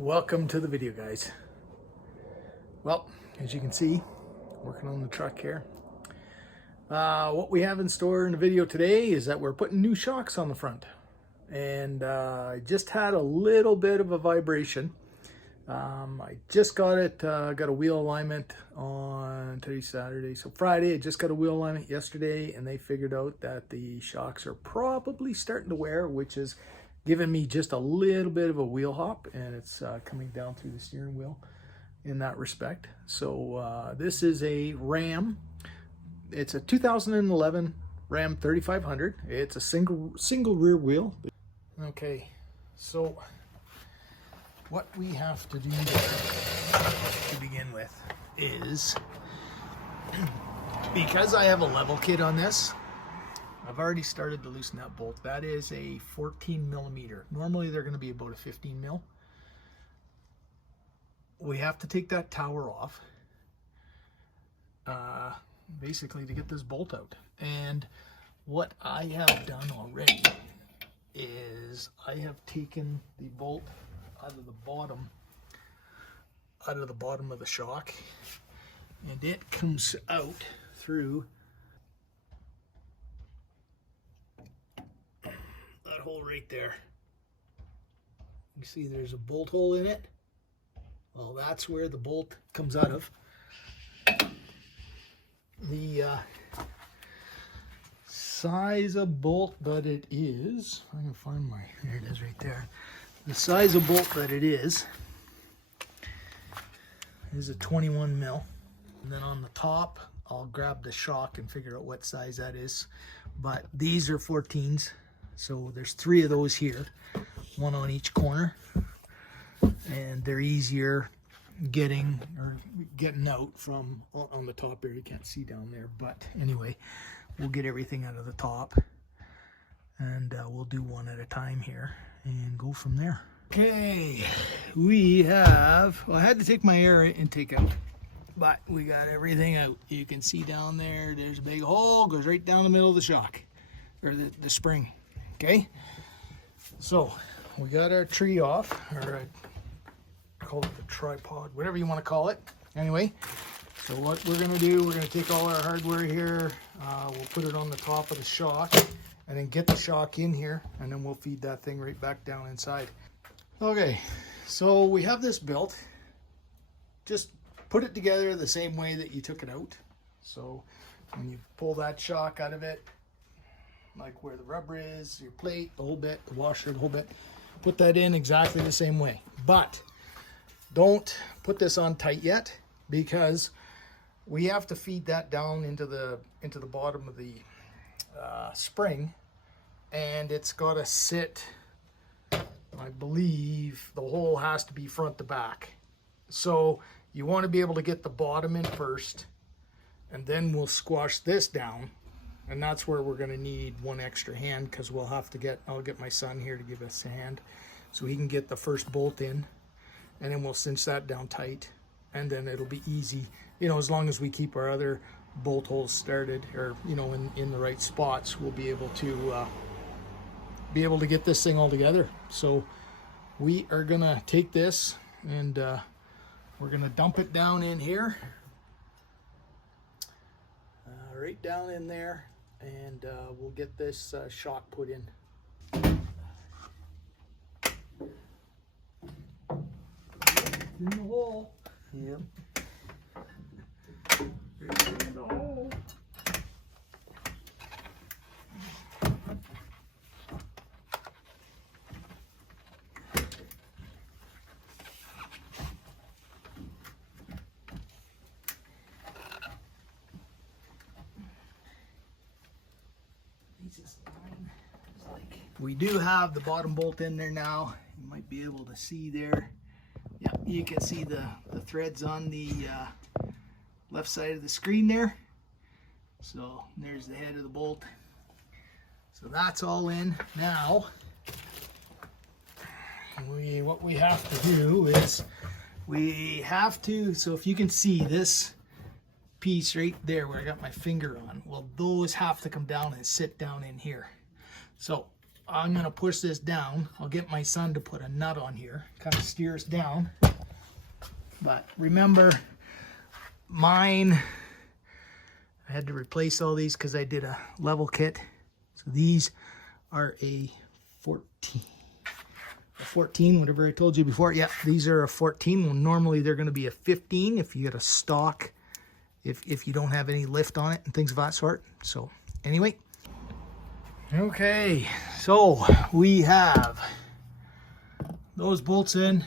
Welcome to the video, guys. Well, as you can see, working on the truck here. What we have in store in the video today is that we're putting new shocks on the front. And I just had a little bit of a vibration. I just got a wheel alignment on today's Saturday. So Friday, I just got a wheel alignment yesterday, and they figured out that the shocks are probably starting to wear, which is giving me just a little bit of a wheel hop, and it's coming down through the steering wheel in that respect. So this is a Ram. It's a 2011 Ram 3500. It's a single rear wheel. Okay, so what we have to do to begin with is, because I have a level kit on this, I've already started to loosen that bolt. That is a 14 millimeter. Normally they're going to be about a 15 mil. We have to take that tower off, basically to get this bolt out. And what I have done already is I have taken the bolt out of the bottom of the shock, and it comes out through that hole right there. You see there's a bolt hole in it. Well, that's where the bolt comes out of. The size of bolt that it is, I can find there it is right there. The size of bolt that it is a 21 mil. And then on the top, I'll grab the shock and figure out what size that is. But these are 14s. So there's 3 of those here, one on each corner, and they're easier getting out from on the top here. You can't see down there, but anyway, we'll get everything out of the top, and we'll do one at a time here and go from there. Okay, we have, well, I had to take my air intake out, but we got everything out. You can see down there, there's a big hole, goes right down the middle of the shock, or the spring. Okay, so we got our tree off, or I call it the tripod, whatever you want to call it. Anyway, so what we're going to do, we're going to take all our hardware here, we'll put it on the top of the shock, and then get the shock in here, and then we'll feed that thing right back down inside. Okay, so we have this built. Just put it together the same way that you took it out. So when you pull that shock out of it, like where the rubber is, your plate, the whole bit, the washer, the whole bit, put that in exactly the same way. But don't put this on tight yet, because we have to feed that down into the bottom of the spring, and it's got to sit, I believe the hole has to be front to back. So you want to be able to get the bottom in first, and then we'll squash this down. And that's where we're going to need one extra hand, because we'll have to I'll get my son here to give us a hand so he can get the first bolt in, and then we'll cinch that down tight, and then it'll be easy, as long as we keep our other bolt holes started, or in the right spots, we'll be able to get this thing all together. So we are going to take this, and we're going to dump it down in here, right down in there. And we'll get this shock put in. In the hole. Yep. In the hole. We do have the bottom bolt in there now. You might be able to see there. Yeah, you can see the threads on the left side of the screen there. So there's the head of the bolt. So that's all in. Now, what we have to do is so if you can see this piece right there where I got my finger on, well, those have to come down and sit down in here. So I'm gonna push this down. I'll get my son to put a nut on here, kind of steers down. But remember, mine, I had to replace all these because I did a level kit. So these are a 14, whatever I told you before. Yeah, these are a 14. Well, normally they're going to be a 15 if you get a stock, if you don't have any lift on it and things of that sort. So anyway, okay, so we have those bolts in.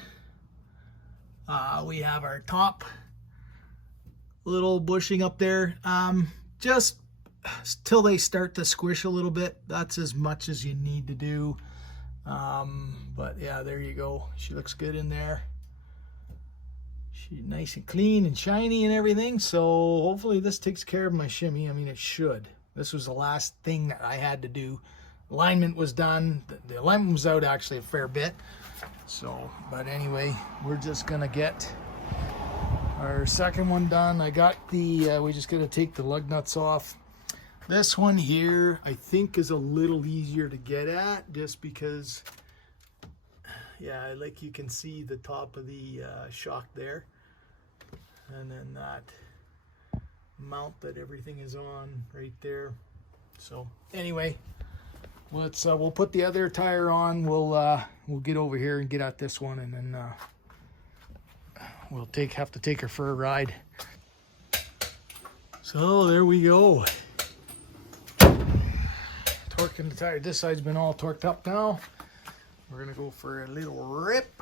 We have our top little bushing up there. Just till they start to squish a little bit. That's as much as you need to do. But yeah, there you go. She looks good in there. She's nice and clean and shiny and everything. So hopefully this takes care of my shimmy. I mean, it should. This was the last thing that I had to do. Alignment was done. The alignment was out actually a fair bit. So, but anyway, we're just gonna get our second one done. I got the, we just gotta take the lug nuts off. This one here, I think, is a little easier to get at just because, yeah, like you can see the top of the shock there. And then that mount that everything is on right there. So anyway, let's we'll put the other tire on. We'll get over here and get at this one, and then we'll have to take her for a ride. So there we go. Torquing the tire. This side's been all torqued up now. We're gonna go for a little rip.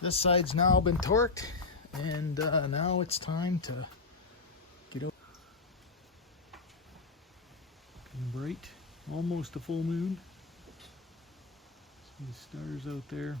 This side's now been torqued, and now it's time to get over. Bright, almost a full moon. See the stars out there.